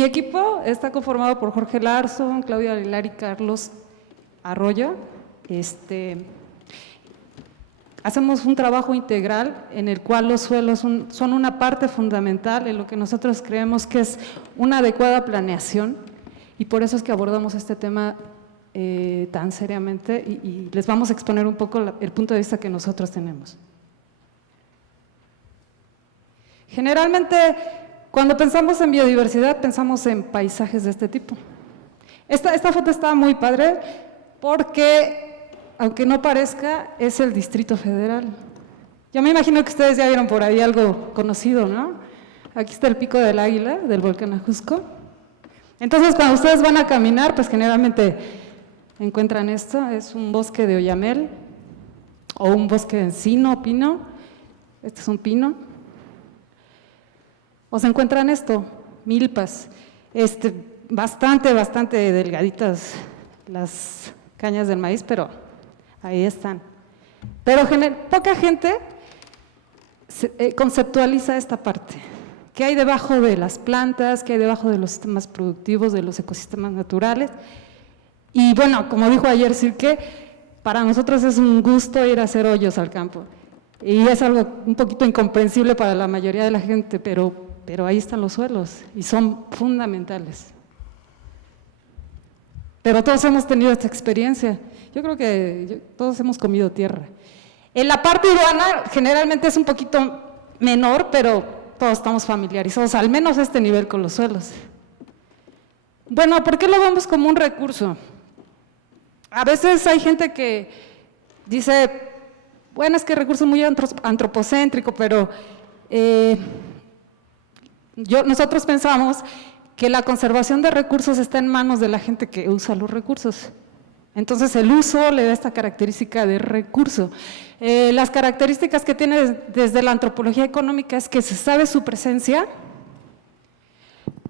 Mi equipo está conformado por Jorge Larson, Claudia Aguilar y Carlos Arroyo. Hacemos un trabajo integral en el cual los suelos son una parte fundamental en lo que nosotros creemos que es una adecuada planeación, y por eso es que abordamos este tema tan seriamente y les vamos a exponer un poco el punto de vista que nosotros tenemos. Generalmente, cuando pensamos en biodiversidad, pensamos en paisajes de este tipo. Esta foto está muy padre porque, aunque no parezca, es el Distrito Federal. Yo me imagino que ustedes ya vieron por ahí algo conocido, ¿no? Aquí está el Pico del Águila, del volcán Ajusco. Entonces, cuando ustedes van a caminar, pues generalmente encuentran esto, es un bosque de oyamel o un bosque de encino, pino. Este es un pino. O se encuentran esto, milpas, bastante delgaditas las cañas del maíz, pero ahí están. Pero poca gente conceptualiza esta parte. ¿Qué hay debajo de las plantas? ¿Qué hay debajo de los sistemas productivos, de los ecosistemas naturales? Y bueno, como dijo ayer Silke, para nosotros es un gusto ir a hacer hoyos al campo. Y es algo un poquito incomprensible para la mayoría de la gente, pero ahí están los suelos y son fundamentales. Pero todos hemos tenido esta experiencia. Yo creo que todos hemos comido tierra. En la parte urbana generalmente es un poquito menor, pero todos estamos familiarizados, al menos a este nivel, con los suelos. Bueno, ¿por qué lo vemos como un recurso? A veces hay gente que dice, bueno, es que el recurso es muy antropocéntrico, pero nosotros pensamos que la conservación de recursos está en manos de la gente que usa los recursos. Entonces, el uso le da esta característica de recurso. Las características que tiene desde la antropología económica es que se sabe su presencia,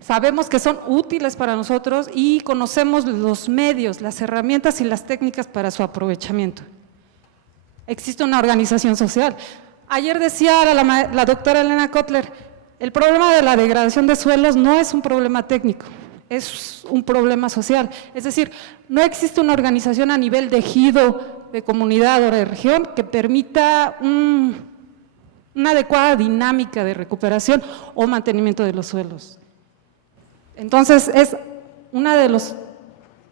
sabemos que son útiles para nosotros y conocemos los medios, las herramientas y las técnicas para su aprovechamiento. Existe una organización social. Ayer decía la doctora Elena Kotler, el problema de la degradación de suelos no es un problema técnico, es un problema social. Es decir, no existe una organización a nivel de ejido, de comunidad o de región que permita una adecuada dinámica de recuperación o mantenimiento de los suelos. Entonces, es una de las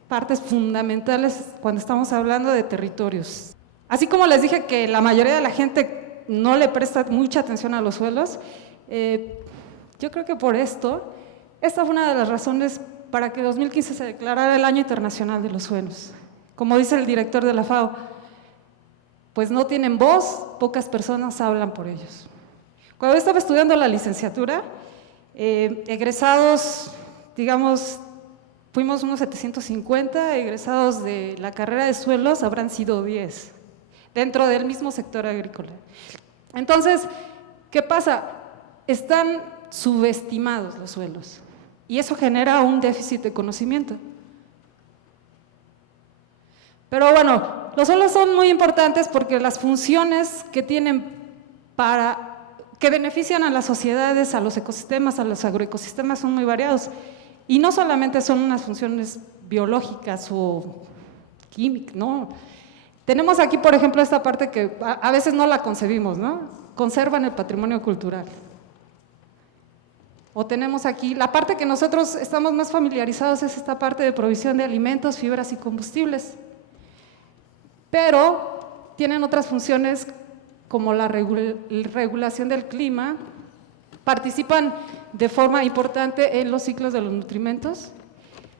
partes fundamentales cuando estamos hablando de territorios. Así como les dije que la mayoría de la gente no le presta mucha atención a los suelos, yo creo que por esta fue una de las razones para que 2015 se declarara el Año Internacional de los Suelos. Como dice el director de la FAO, pues no tienen voz, pocas personas hablan por ellos. Cuando yo estaba estudiando la licenciatura, egresados, digamos, fuimos unos 750, egresados de la carrera de suelos habrán sido 10, dentro del mismo sector agrícola. Entonces, ¿qué pasa? Están subestimados los suelos y eso genera un déficit de conocimiento. Pero bueno, los suelos son muy importantes porque las funciones que tienen que benefician a las sociedades, a los ecosistemas, a los agroecosistemas son muy variados y no solamente son unas funciones biológicas o químicas, no. Tenemos aquí, por ejemplo, esta parte que a veces no la concebimos, ¿no? Conservan el patrimonio cultural. O tenemos aquí, la parte que nosotros estamos más familiarizados es esta parte de provisión de alimentos, fibras y combustibles. Pero tienen otras funciones como la regulación del clima, participan de forma importante en los ciclos de los nutrimentos,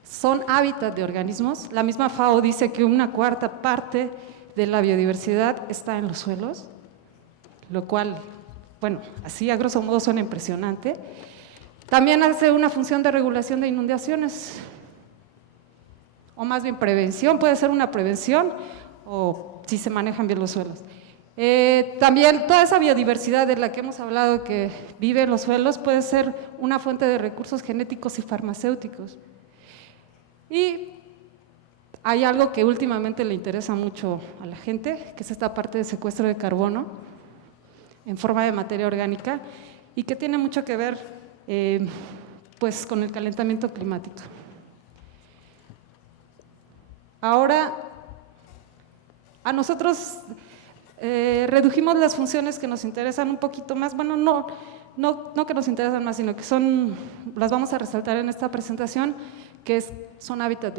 son hábitat de organismos. La misma FAO dice que una cuarta parte de la biodiversidad está en los suelos, lo cual, bueno, así a grosso modo suena impresionante. También hace una función de regulación de inundaciones, o más bien prevención, puede ser una prevención o si se manejan bien los suelos. También toda esa biodiversidad de la que hemos hablado que vive en los suelos puede ser una fuente de recursos genéticos y farmacéuticos. Y hay algo que últimamente le interesa mucho a la gente, que es esta parte de secuestro de carbono en forma de materia orgánica y que tiene mucho que ver pues con el calentamiento climático. Ahora, a nosotros redujimos las funciones que nos interesan un poquito más, bueno, no que nos interesan más, sino que las vamos a resaltar en esta presentación, que son hábitat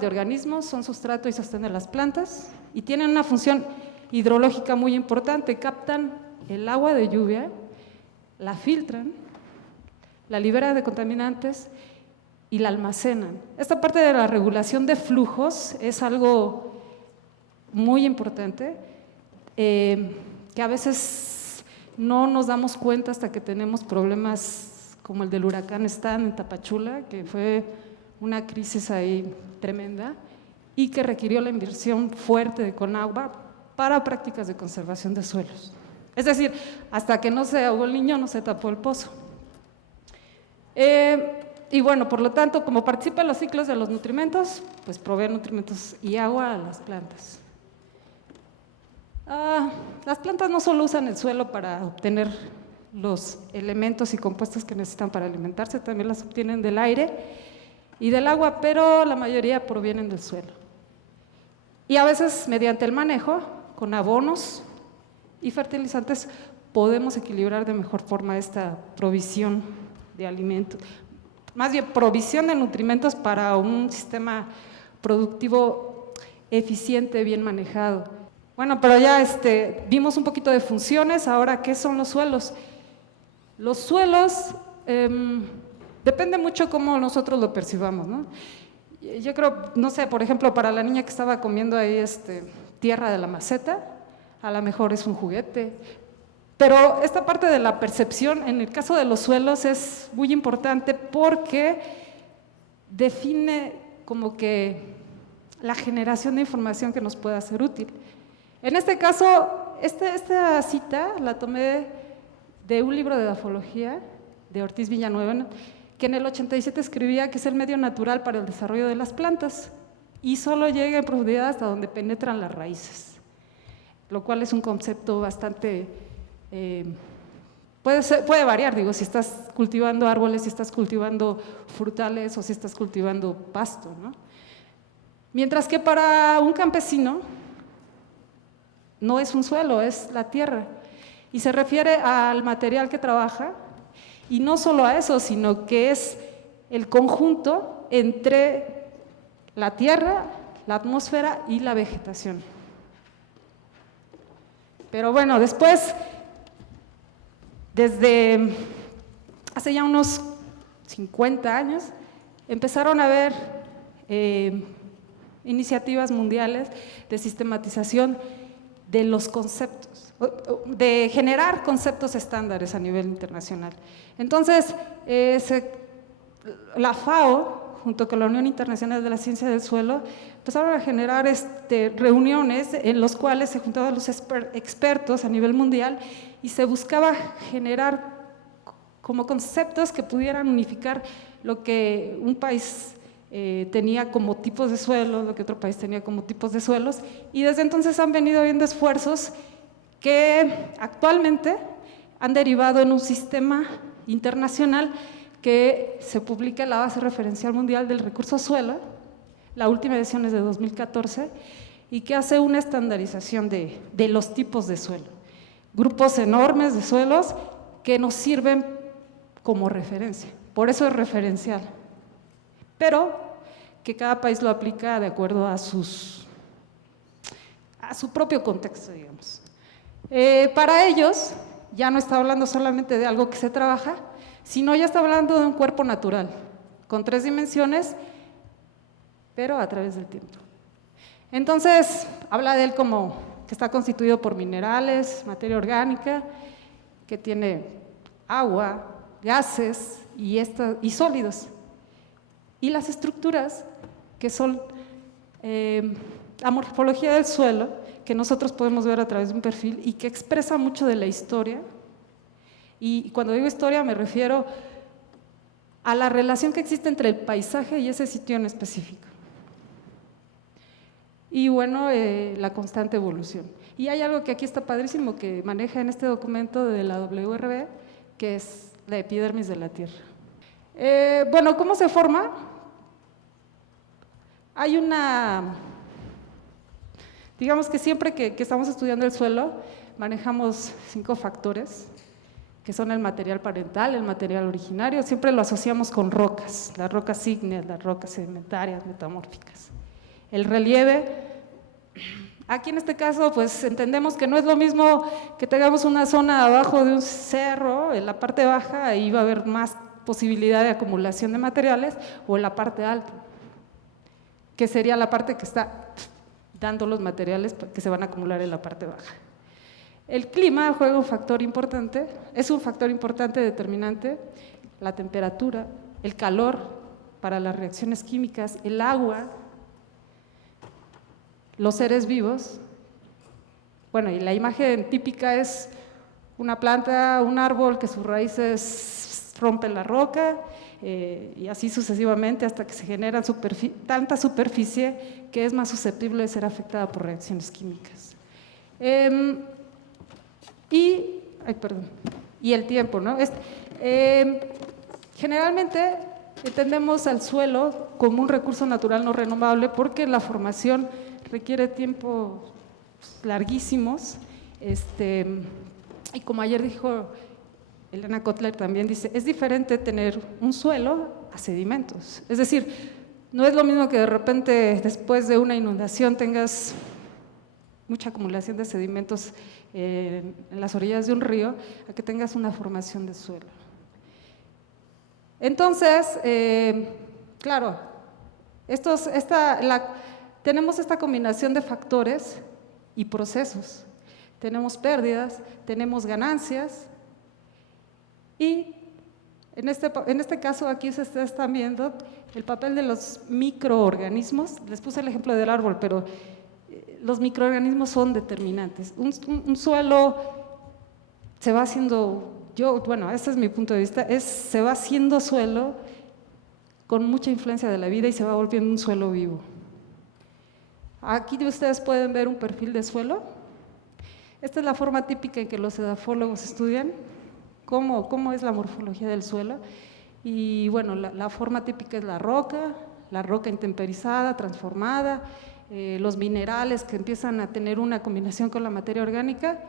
de organismos, son sustrato y sostén de las plantas, y tienen una función hidrológica muy importante, captan el agua de lluvia, la filtran, la liberan de contaminantes y la almacenan. Esta parte de la regulación de flujos es algo muy importante, que a veces no nos damos cuenta hasta que tenemos problemas como el del huracán Stan en Tapachula, que fue una crisis ahí tremenda y que requirió la inversión fuerte de Conagua para prácticas de conservación de suelos. Es decir, hasta que no se ahogó el niño, no se tapó el pozo. Y bueno, por lo tanto, como participa en los ciclos de los nutrimentos, pues provee nutrimentos y agua a las plantas. Las plantas no solo usan el suelo para obtener los elementos y compuestos que necesitan para alimentarse, también las obtienen del aire y del agua, pero la mayoría provienen del suelo. Y a veces, mediante el manejo, con abonos y fertilizantes, podemos equilibrar de mejor forma esta provisión de alimentos, más bien provisión de nutrimentos para un sistema productivo eficiente, bien manejado. Bueno, pero ya vimos un poquito de funciones. Ahora, ¿qué son los suelos? Los suelos depende mucho cómo nosotros lo percibamos, ¿no? Yo creo, no sé, por ejemplo, para la niña que estaba comiendo ahí tierra de la maceta, a lo mejor es un juguete, pero esta parte de la percepción, en el caso de los suelos, es muy importante porque define como que la generación de información que nos pueda ser útil. En este caso, esta cita la tomé de un libro de edafología de Ortiz Villanueva, que en el 87 escribía que es el medio natural para el desarrollo de las plantas y solo llega en profundidad hasta donde penetran las raíces, lo cual es un concepto bastante, puede variar, digo, si estás cultivando árboles, si estás cultivando frutales o si estás cultivando pasto, ¿no? Mientras que para un campesino no es un suelo, es la tierra, y se refiere al material que trabaja, y no solo a eso, sino que es el conjunto entre la tierra, la atmósfera y la vegetación. Pero bueno, después, desde hace ya unos 50 años, empezaron a haber iniciativas mundiales de sistematización de los conceptos, de generar conceptos estándares a nivel internacional. Entonces, la FAO, junto con la Unión Internacional de la Ciencia del Suelo, empezaron a generar reuniones en las cuales se juntaban los expertos a nivel mundial y se buscaba generar como conceptos que pudieran unificar lo que un país tenía como tipos de suelos, lo que otro país tenía como tipos de suelos, y desde entonces han venido habiendo esfuerzos que actualmente han derivado en un sistema internacional que se publica en la Base Referencial Mundial del Recurso Suelo, la última edición es de 2014, y que hace una estandarización de los tipos de suelo, grupos enormes de suelos que nos sirven como referencia, por eso es referencial, pero que cada país lo aplica de acuerdo a su propio contexto, digamos. Para ellos, ya no está hablando solamente de algo que se trabaja, sino ya está hablando de un cuerpo natural, con 3 dimensiones, pero a través del tiempo. Entonces, habla de él como que está constituido por minerales, materia orgánica, que tiene agua, gases y sólidos. Y las estructuras, que son la morfología del suelo, que nosotros podemos ver a través de un perfil y que expresa mucho de la historia. Y cuando digo historia me refiero a la relación que existe entre el paisaje y ese sitio en específico. Y bueno, la constante evolución. Y hay algo que aquí está padrísimo que maneja en este documento de la WRB, que es la epidermis de la Tierra. Bueno, ¿cómo se forma? Hay una… Digamos que siempre que estamos estudiando el suelo, manejamos 5 factores, que son el material parental, el material originario, siempre lo asociamos con rocas, las rocas ígneas, las rocas sedimentarias, metamórficas. El relieve, aquí en este caso, pues entendemos que no es lo mismo que tengamos una zona abajo de un cerro, en la parte baja, ahí va a haber más posibilidad de acumulación de materiales, o en la parte alta, que sería la parte que está dando los materiales que se van a acumular en la parte baja. El clima juega un factor importante, es un factor importante determinante, la temperatura, el calor para las reacciones químicas, el agua, los seres vivos. Bueno, y la imagen típica es una planta, un árbol que sus raíces rompen la roca, y así sucesivamente hasta que se genera tanta superficie que es más susceptible de ser afectada por reacciones químicas. Y el tiempo, ¿no? Generalmente entendemos al suelo como un recurso natural no renovable porque la formación requiere tiempos larguísimos, y como ayer dijo Elena Kotler también dice, es diferente tener un suelo a sedimentos. Es decir, no es lo mismo que de repente después de una inundación tengas mucha acumulación de sedimentos en las orillas de un río, a que tengas una formación de suelo. Entonces, claro, tenemos esta combinación de factores y procesos. Tenemos pérdidas, tenemos ganancias, y en este caso aquí se están viendo el papel de los microorganismos. Les puse el ejemplo del árbol, pero los microorganismos son determinantes. Un suelo se va haciendo, bueno, ese es mi punto de vista, se va haciendo suelo con mucha influencia de la vida y se va volviendo un suelo vivo. Aquí ustedes pueden ver un perfil de suelo. Esta es la forma típica en que los edafólogos estudian cómo es la morfología del suelo. Y bueno, la forma típica es la roca intemperizada, transformada, los minerales que empiezan a tener una combinación con la materia orgánica,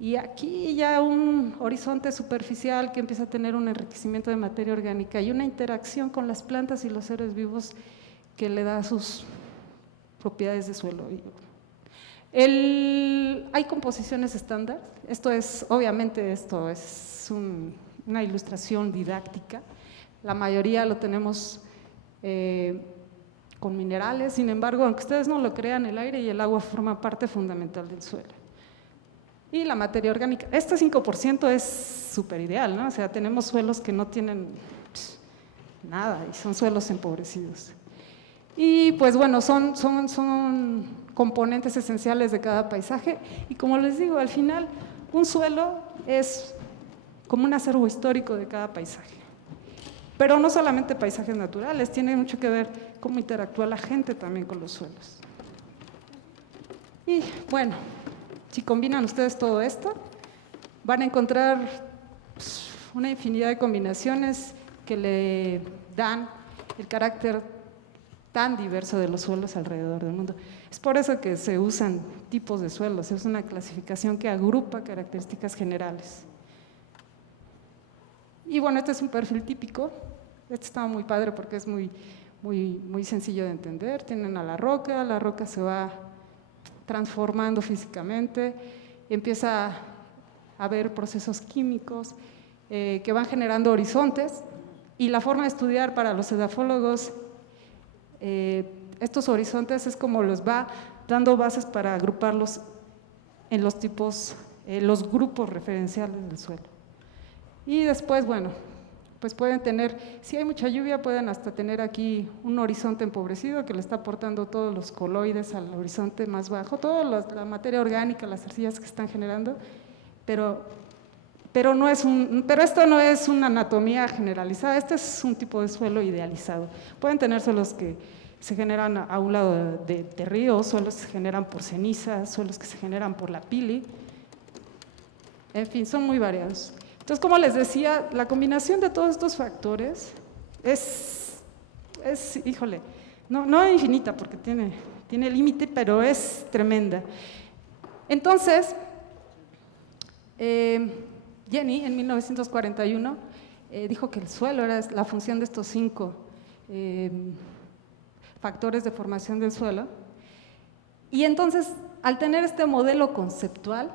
y aquí ya un horizonte superficial que empieza a tener un enriquecimiento de materia orgánica y una interacción con las plantas y los seres vivos que le da sus propiedades de suelo vivo. Hay composiciones estándar, obviamente esto es una ilustración didáctica, la mayoría lo tenemos con minerales, sin embargo, aunque ustedes no lo crean, el aire y el agua forman parte fundamental del suelo. Y la materia orgánica, este 5% es súper ideal, ¿no? O sea, tenemos suelos que no tienen nada y son suelos empobrecidos. Y pues bueno, son componentes esenciales de cada paisaje, y como les digo, al final un suelo es como un acervo histórico de cada paisaje. Pero no solamente paisajes naturales, tiene mucho que ver cómo interactúa la gente también con los suelos. Y bueno, si combinan ustedes todo esto, van a encontrar una infinidad de combinaciones que le dan el carácter tan diverso de los suelos alrededor del mundo. Es por eso que se usan tipos de suelos, se usa una clasificación que agrupa características generales. Y bueno, este es un perfil típico. Este está muy padre porque es muy sencillo de entender. Tienen a la roca se va transformando físicamente, empieza a haber procesos químicos que van generando horizontes, y la forma de estudiar para los edafólogos estos horizontes es como los va dando bases para agruparlos en los tipos, los grupos referenciales del suelo. Y después, bueno, pues pueden tener, si hay mucha lluvia, pueden hasta tener aquí un horizonte empobrecido que le está aportando todos los coloides al horizonte más bajo, toda la materia orgánica, las arcillas que están generando, pero esto no es una anatomía generalizada, este es un tipo de suelo idealizado. Pueden tener suelos que se generan a un lado de ríos, suelos que se generan por cenizas, suelos que se generan por la pili, en fin, son muy variados. Entonces, como les decía, la combinación de todos estos factores híjole, no infinita porque tiene límite, pero es tremenda. Entonces, Jenny en 1941 dijo que el suelo era la función de estos 5 factores de formación del suelo. Y entonces, al tener este modelo conceptual,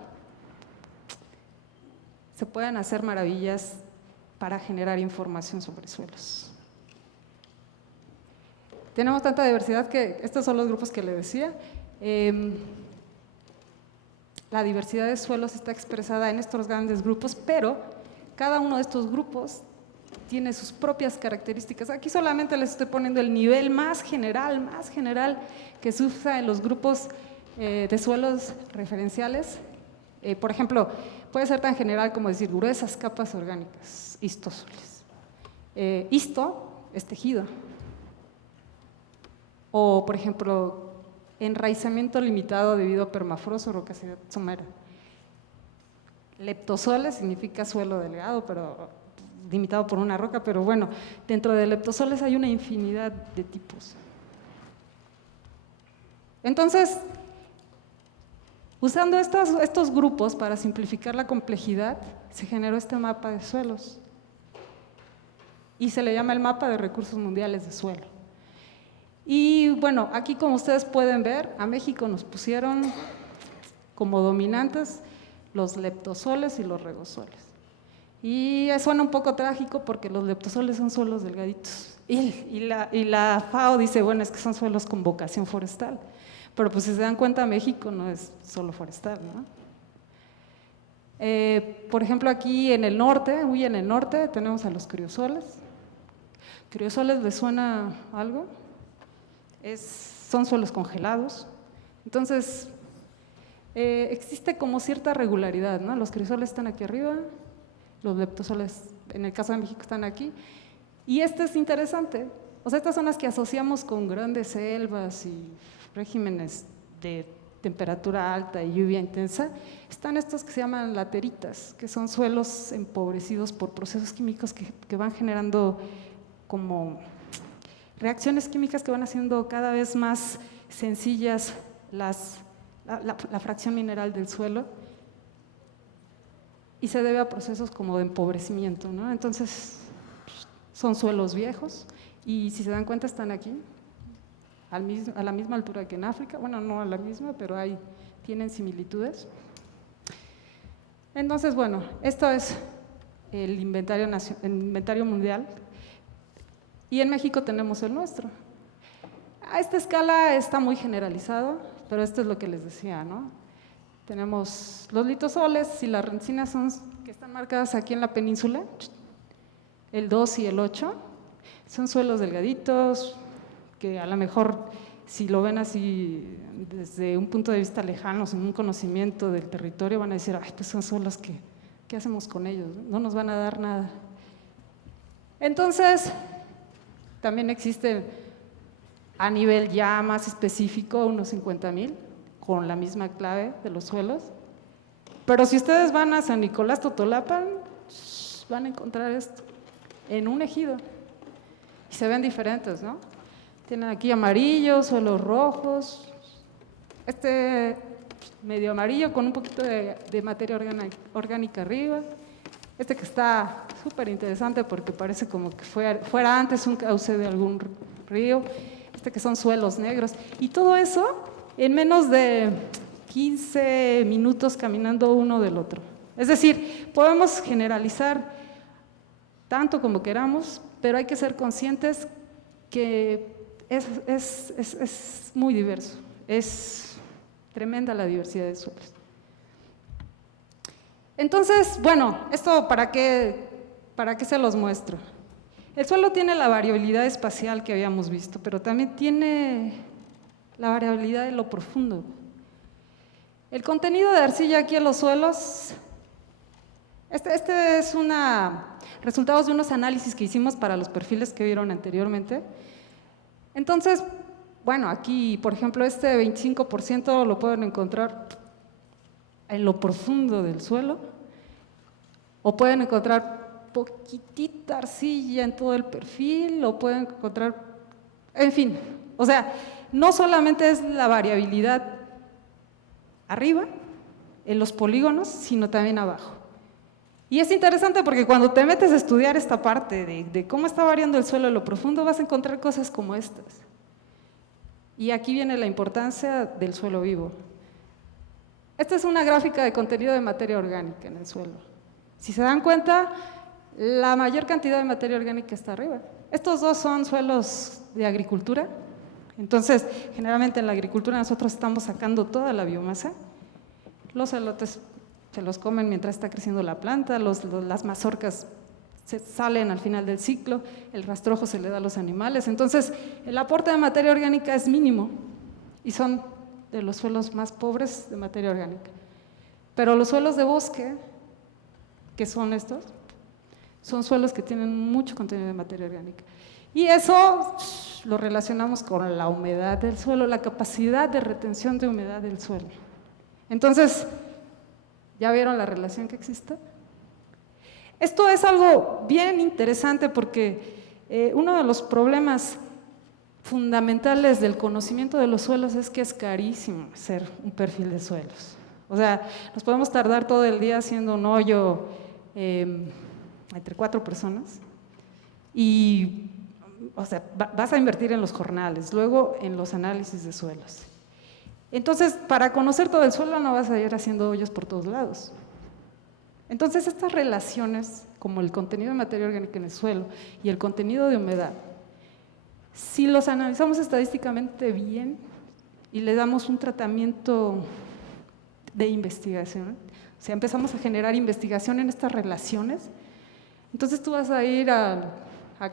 se pueden hacer maravillas para generar información sobre suelos. Tenemos tanta diversidad que estos son los grupos que le decía. La diversidad de suelos está expresada en estos grandes grupos, pero cada uno de estos grupos tiene sus propias características. Aquí solamente les estoy poniendo el nivel más general que se usa en los grupos de suelos referenciales. Por ejemplo, puede ser tan general como decir gruesas capas orgánicas, histosoles. Histo es tejido. O, por ejemplo, enraizamiento limitado debido a permafrost o rocosidad somera. Leptosoles significa suelo delgado, pero limitado por una roca, pero bueno, dentro de leptosoles hay una infinidad de tipos. Entonces, usando estos grupos para simplificar la complejidad, se generó este mapa de suelos y se le llama el mapa de recursos mundiales de suelo. Y bueno, aquí como ustedes pueden ver, a México nos pusieron como dominantes los leptosoles y los regosoles. Y suena un poco trágico porque los leptosoles son suelos delgaditos. Y la FAO dice, bueno, es que son suelos con vocación forestal. Pero pues si se dan cuenta, México no es solo forestal, ¿no? Por ejemplo, aquí en el norte, muy en el norte, tenemos a los criosoles. ¿Criosoles les suena algo? Son suelos congelados. Entonces, existe como cierta regularidad, ¿no? Los criosoles están aquí arriba, los leptosoles, en el caso de México, están aquí. Y este es interesante. O sea, estas son las que asociamos con grandes selvas y regímenes de temperatura alta y lluvia intensa. Están estos que se llaman lateritas, que son suelos empobrecidos por procesos químicos que van generando como reacciones químicas que van haciendo cada vez más sencillas la fracción mineral del suelo, y se debe a procesos como de empobrecimiento, ¿no? Entonces, son suelos viejos, y si se dan cuenta están aquí, a la misma altura que en África. Bueno, no a la misma, pero tienen similitudes. Entonces, bueno, esto es el inventario mundial, y en México tenemos el nuestro. A esta escala está muy generalizado, pero esto es lo que les decía, ¿no? Tenemos los litosoles y las rencinas que están marcadas aquí en la península, el 2 y el 8, son suelos delgaditos, que a lo mejor si lo ven así desde un punto de vista lejano, sin un conocimiento del territorio, van a decir, ay, pues son suelos ¿qué hacemos con ellos? No nos van a dar nada. Entonces, también existe a nivel ya más específico unos 50,000 con la misma clave de los suelos. Pero si ustedes van a San Nicolás Totolapan, van a encontrar esto en un ejido. Y se ven diferentes, ¿no? Tienen aquí amarillos, suelos rojos, este medio amarillo con un poquito de materia orgánica arriba, este que está súper interesante porque parece como que fuera antes un cauce de algún río, este que son suelos negros, y todo eso en menos de 15 minutos caminando uno del otro. Es decir, podemos generalizar tanto como queramos, pero hay que ser conscientes que es muy diverso, es tremenda la diversidad de suelos. Entonces, bueno, ¿esto para qué se los muestro? El suelo tiene la variabilidad espacial que habíamos visto, pero también tiene la variabilidad de lo profundo. El contenido de arcilla aquí en los suelos, este es resultados de unos análisis que hicimos para los perfiles que vieron anteriormente. Entonces, bueno, aquí, por ejemplo, este 25% lo pueden encontrar en lo profundo del suelo, o pueden encontrar poquitita arcilla en todo el perfil, o pueden encontrar, en fin, o sea, no solamente es la variabilidad arriba, en los polígonos, sino también abajo. Y es interesante porque cuando te metes a estudiar esta parte de cómo está variando el suelo en lo profundo, vas a encontrar cosas como estas. Y aquí viene la importancia del suelo vivo. Esta es una gráfica de contenido de materia orgánica en el suelo. Si se dan cuenta, la mayor cantidad de materia orgánica está arriba. Estos dos son suelos de agricultura. Entonces, generalmente en la agricultura nosotros estamos sacando toda la biomasa. Los elotes se los comen mientras está creciendo la planta, las mazorcas se salen al final del ciclo, el rastrojo se le da a los animales. Entonces, el aporte de materia orgánica es mínimo y son de los suelos más pobres de materia orgánica. Pero los suelos de bosque, que son estos, son suelos que tienen mucho contenido de materia orgánica. Y eso lo relacionamos con la humedad del suelo, la capacidad de retención de humedad del suelo. Entonces, ¿ya vieron la relación que existe? Esto es algo bien interesante porque uno de los problemas fundamentales del conocimiento de los suelos es que es carísimo hacer un perfil de suelos. O sea, nos podemos tardar todo el día haciendo un hoyo entre 4 personas y, o sea, vas a invertir en los jornales, luego en los análisis de suelos. Entonces, para conocer todo el suelo no vas a ir haciendo hoyos por todos lados. Entonces, estas relaciones, como el contenido de materia orgánica en el suelo y el contenido de humedad, si los analizamos estadísticamente bien y le damos un tratamiento de investigación, o sea, empezamos a generar investigación en estas relaciones, entonces tú vas a ir a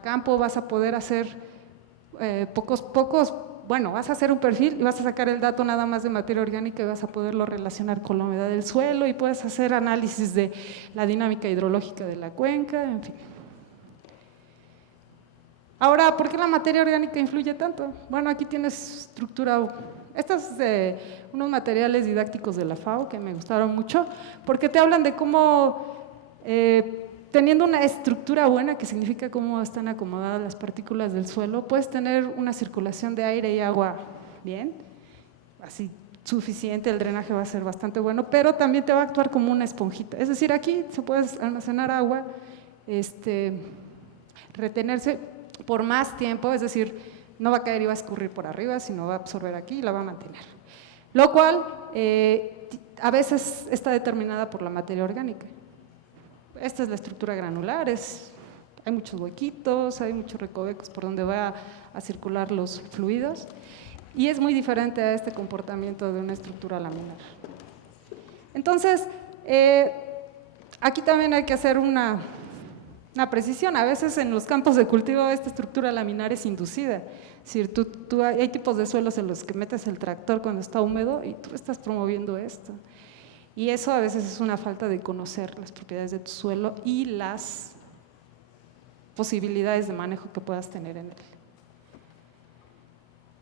campo, vas a poder hacer bueno, vas a hacer un perfil y vas a sacar el dato nada más de materia orgánica y vas a poderlo relacionar con la humedad del suelo y puedes hacer análisis de la dinámica hidrológica de la cuenca, en fin. Ahora, ¿por qué la materia orgánica influye tanto? Bueno, aquí tienes estructura. Estos son unos materiales didácticos de la FAO que me gustaron mucho porque te hablan de cómo teniendo una estructura buena, que significa cómo están acomodadas las partículas del suelo, puedes tener una circulación de aire y agua bien, así suficiente, el drenaje va a ser bastante bueno, pero también te va a actuar como una esponjita. Es decir, aquí se puede almacenar agua, retenerse por más tiempo, es decir, no va a caer y va a escurrir por arriba, sino va a absorber aquí y la va a mantener. Lo cual a veces está determinada por la materia orgánica. Esta es la estructura granular, hay muchos huequitos, hay muchos recovecos por donde va a circular los fluidos y es muy diferente a este comportamiento de una estructura laminar. Entonces, aquí también hay que hacer una precisión. A veces en los campos de cultivo esta estructura laminar es inducida. Es decir, hay tipos de suelos en los que metes el tractor cuando está húmedo y tú estás promoviendo esto. Y eso a veces es una falta de conocer las propiedades de tu suelo y las posibilidades de manejo que puedas tener en él.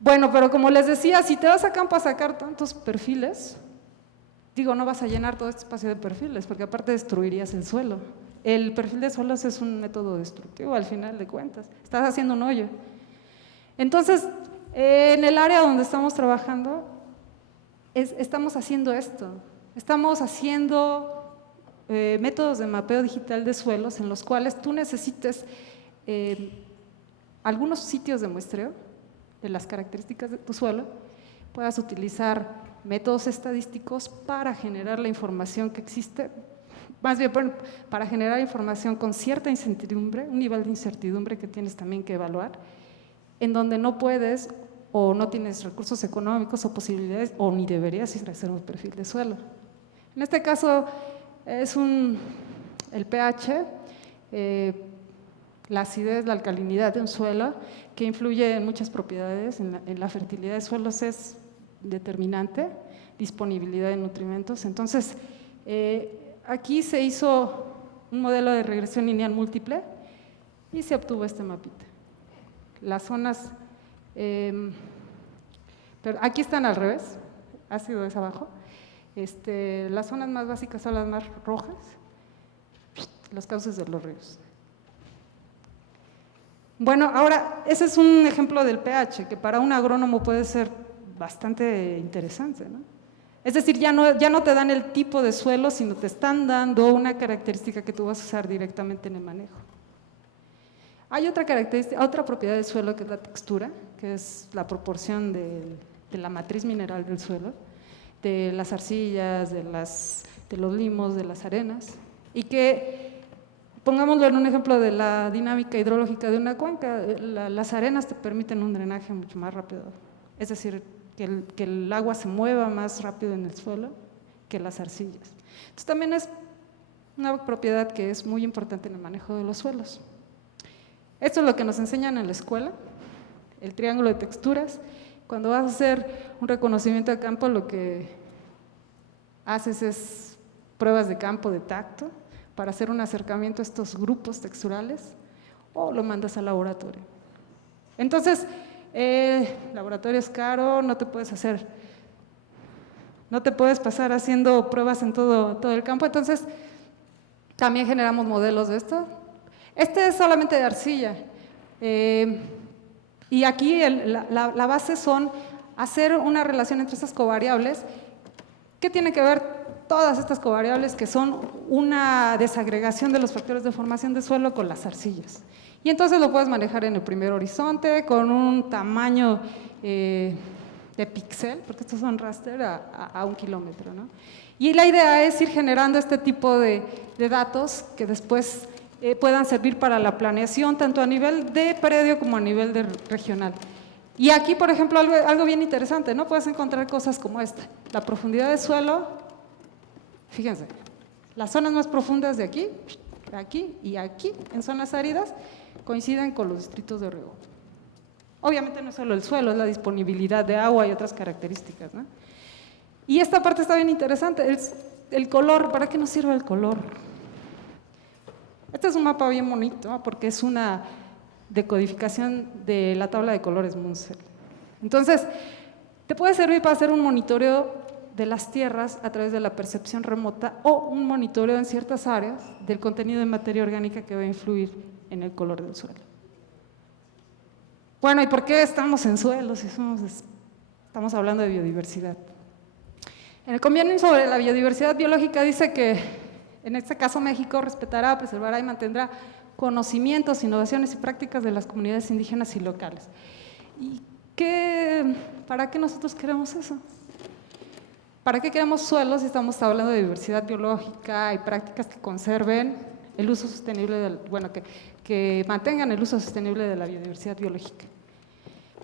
Bueno, pero como les decía, si te vas a campo a sacar tantos perfiles, no vas a llenar todo este espacio de perfiles, porque aparte destruirías el suelo. El perfil de suelos es un método destructivo al final de cuentas, estás haciendo un hoyo. Entonces, en el área donde estamos trabajando, estamos haciendo esto. Estamos haciendo métodos de mapeo digital de suelos en los cuales tú necesites algunos sitios de muestreo de las características de tu suelo, puedas utilizar métodos estadísticos para generar la información que existe, más bien para generar información con cierta incertidumbre, un nivel de incertidumbre que tienes también que evaluar, en donde no puedes o no tienes recursos económicos o posibilidades o ni deberías hacer un perfil de suelo. En este caso es el pH, la acidez, la alcalinidad de un suelo, que influye en muchas propiedades, en la fertilidad de suelos es determinante, disponibilidad de nutrimentos. Entonces, aquí se hizo un modelo de regresión lineal múltiple y se obtuvo este mapita. Las zonas, pero aquí están al revés, ácido es abajo. Las zonas más básicas son las más rojas, los cauces de los ríos. Bueno, ahora, ese es un ejemplo del pH, que para un agrónomo puede ser bastante interesante, ¿no? Es decir, ya no te dan el tipo de suelo, sino te están dando una característica que tú vas a usar directamente en el manejo. Hay otra característica, otra propiedad del suelo que es la textura, que es la proporción de la matriz mineral del suelo, de las arcillas, de los limos, de las arenas, y que, pongámoslo en un ejemplo de la dinámica hidrológica de una cuenca, las arenas te permiten un drenaje mucho más rápido, es decir, que el agua se mueva más rápido en el suelo que las arcillas. Entonces también es una propiedad que es muy importante en el manejo de los suelos. Esto es lo que nos enseñan en la escuela, el triángulo de texturas. Cuando vas a hacer un reconocimiento de campo, lo que haces es pruebas de campo de tacto para hacer un acercamiento a estos grupos texturales o lo mandas al laboratorio. Entonces, laboratorio es caro, no te puedes pasar haciendo pruebas en todo el campo, entonces también generamos modelos de esto. Este es solamente de arcilla, y aquí la base son hacer una relación entre estas covariables. ¿Qué tiene que ver todas estas covariables? Que son una desagregación de los factores de formación de suelo con las arcillas. Y entonces lo puedes manejar en el primer horizonte con un tamaño de píxel, porque estos son raster a 1 kilómetro, ¿no? Y la idea es ir generando este tipo de datos que después puedan servir para la planeación, tanto a nivel de predio como a nivel regional. Y aquí, por ejemplo, algo bien interesante, ¿no? Puedes encontrar cosas como esta. La profundidad de suelo, fíjense, las zonas más profundas de aquí y aquí, en zonas áridas, coinciden con los distritos de riego. Obviamente no es solo el suelo, es la disponibilidad de agua y otras características, ¿no? Y esta parte está bien interesante, el color. ¿Para qué nos sirve el color? Este es un mapa bien bonito, ¿no? Porque es una decodificación de la tabla de colores Munsell. Entonces, te puede servir para hacer un monitoreo de las tierras a través de la percepción remota o un monitoreo en ciertas áreas del contenido de materia orgánica que va a influir en el color del suelo. Bueno, ¿y por qué estamos en suelos? Estamos hablando de biodiversidad. En el convenio sobre la biodiversidad biológica dice que, en este caso México, respetará, preservará y mantendrá conocimientos, innovaciones y prácticas de las comunidades indígenas y locales. ¿Y para qué nosotros queremos eso? ¿Para qué queremos suelos si estamos hablando de diversidad biológica y prácticas que conserven el uso sostenible, que mantengan el uso sostenible de la biodiversidad biológica?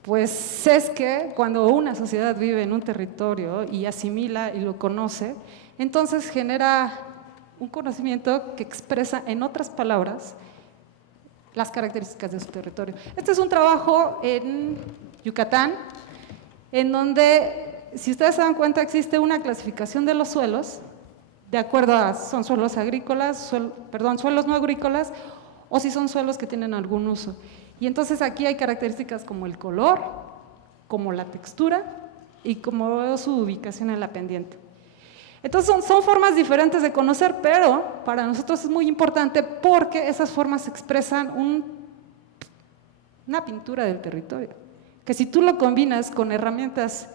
Pues es que cuando una sociedad vive en un territorio y asimila y lo conoce, entonces genera un conocimiento que expresa en otras palabras las características de su territorio. Este es un trabajo en Yucatán, en donde, si ustedes se dan cuenta, existe una clasificación de los suelos, de acuerdo a si son suelos agrícolas, suelos no agrícolas, o si son suelos que tienen algún uso. Y entonces aquí hay características como el color, como la textura y como su ubicación en la pendiente. Entonces son formas diferentes de conocer, pero para nosotros es muy importante porque esas formas expresan una pintura del territorio, que si tú lo combinas con herramientas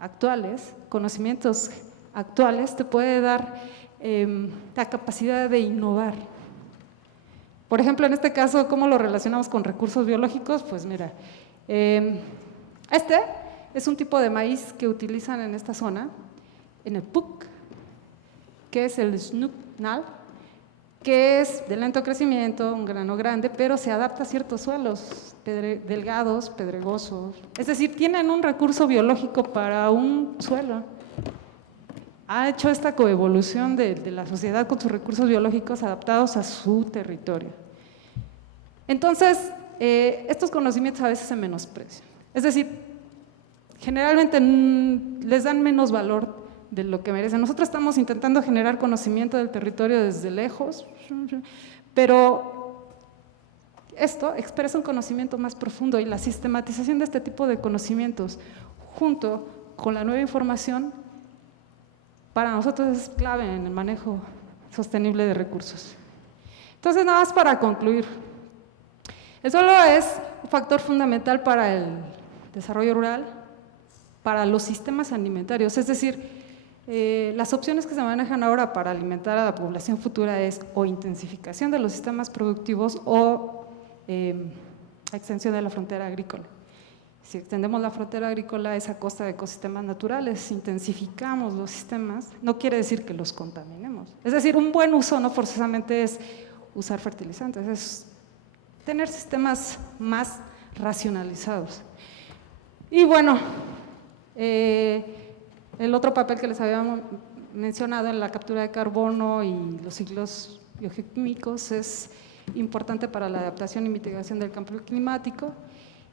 actuales, conocimientos actuales, te puede dar la capacidad de innovar. Por ejemplo, en este caso, ¿cómo lo relacionamos con recursos biológicos? Pues mira, este es un tipo de maíz que utilizan en esta zona, en el PUC, que es el Snook-Nal, que es de lento crecimiento, un grano grande, pero se adapta a ciertos suelos delgados, pedregosos. Es decir, tienen un recurso biológico para un suelo. Ha hecho esta coevolución de la sociedad con sus recursos biológicos adaptados a su territorio. Entonces, estos conocimientos a veces se menosprecian. Es decir, generalmente les dan menos valor de lo que merecen. Nosotros estamos intentando generar conocimiento del territorio desde lejos, pero esto expresa un conocimiento más profundo y la sistematización de este tipo de conocimientos junto con la nueva información para nosotros es clave en el manejo sostenible de recursos. Entonces, nada más para concluir. El suelo es un factor fundamental para el desarrollo rural, para los sistemas alimentarios, es decir, las opciones que se manejan ahora para alimentar a la población futura es o intensificación de los sistemas productivos o extensión de la frontera agrícola. Si extendemos la frontera agrícola es a costa de ecosistemas naturales, si intensificamos los sistemas, no quiere decir que los contaminemos. Es decir, un buen uso no forzosamente es usar fertilizantes, es tener sistemas más racionalizados. Y bueno, el otro papel que les habíamos mencionado en la captura de carbono y los ciclos biogeoquímicos es importante para la adaptación y mitigación del cambio climático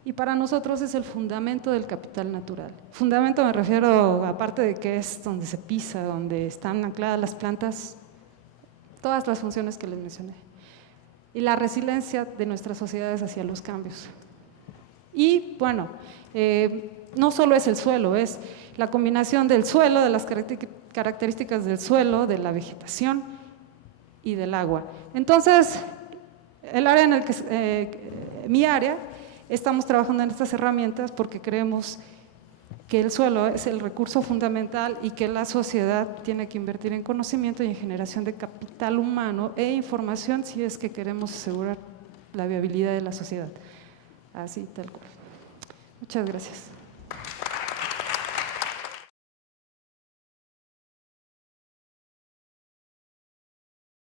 y para nosotros es el fundamento del capital natural. Fundamento me refiero, aparte de que es donde se pisa, donde están ancladas las plantas, todas las funciones que les mencioné. Y la resiliencia de nuestras sociedades hacia los cambios. Y bueno, no solo es el suelo, es la combinación del suelo, de las características del suelo, de la vegetación y del agua. Entonces, el área en el que, mi área, estamos trabajando en estas herramientas porque creemos que el suelo es el recurso fundamental y que la sociedad tiene que invertir en conocimiento y en generación de capital humano e información si es que queremos asegurar la viabilidad de la sociedad. Así, tal cual. Muchas gracias.